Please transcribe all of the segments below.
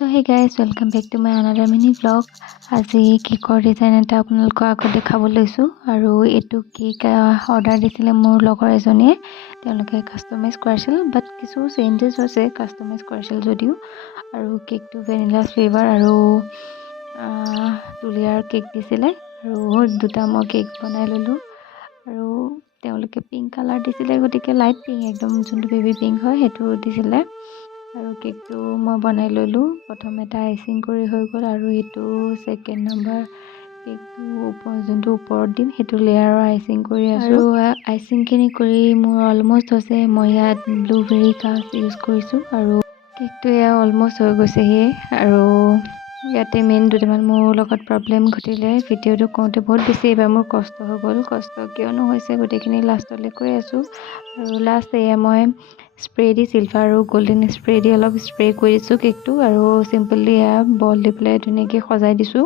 So hey guys, welcome back to my another mini vlog. আজি কেকৰ design এটা আপোনালোকৰ আগত দেখাব লৈছো আৰু এটো কেক অৰ্ডাৰ দিছিলে মোৰ লগৰ এজনীয়ে তেওঁলোকে কাস্টমাইজ কৰিছিল বাট কিছু চেঞ্জেছ হৈছে কাস্টমাইজ কৰিছিল যদিও আৰু কেকটো ভ্যানিলা ফ্লেভাৰ আৰু তুলিয়াৰ কেক দিছিলে আৰু দুটা মই কেক বনাই ললো আৰু তেওঁলোকে পিংক কালাৰ দিছিলে গতিকে লাইট পিংক একদম যোনটো বেবি পিংক হয় হেতু দিছিলে আৰু কেকটো মই বনাই ললো প্ৰথম এটা আইচিং কৰি হৈ গল আৰু এটো সেকেন্ড নাম্বাৰ কেকটো যোনটো ওপৰত দিম হেতু লেয়াৰৰ আইচিং কৰি আছো আৰু আইচিং কিনি কৰি মোৰ অলমোস্ট হৈছে মই ইয়াত ব্লুবেৰী কাষ্ট ইউজ কৰিছো আৰু কেকটো অলমোস্ট হৈ গৈছে হে আৰু ইয়াতে মেইন দুটামান মোৰ লগত প্ৰবলেম ঘটিলে ভিডিওটো কোনতে বহুত বেছি এবাৰ মোৰ কষ্ট হৈ গল কষ্ট কিয়নো হৈছে গটেখিনি লাষ্টলৈ কৈ আছো আৰু লাষ্ট মই স্প্ৰে দি সিলভাৰ আৰু গোল্ডেন স্প্ৰে দি অলপ স্প্ৰে কৰিছো কেকটো আৰু সিম্পলি বল দি প্লে ধুনীয়াকৈ সজাই দিছো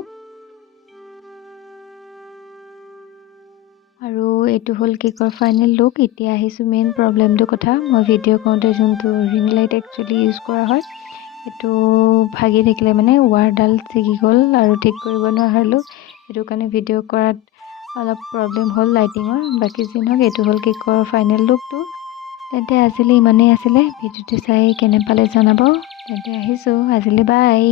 আৰু এটো হল কেকৰ ফাইনেল লুক এতিয়া আহিছো মেইন প্ৰবলেমটো কথা মই ভিডিও কৰোঁতে যোনটো ৰিং লাইট একচুয়ালি ইউজ কৰা হয় এটো ভাগি থাকিলে মানে ৱাৰডাল ছিগি গল আৰু ঠিক কৰিব নোৱাৰা হলো এটো কাৰণে ভিডিও কৰাত অলপ প্ৰবলেম হল লাইটিংৰ বাকি জিনক এটো হল কেকৰ ফাইনেল লুকটো তেন্তে আজিলে ইমানেই আছিলে ভিডিওটো চাই কেনে পালে জনাব তেন্তে আহিছো আজিলে বাই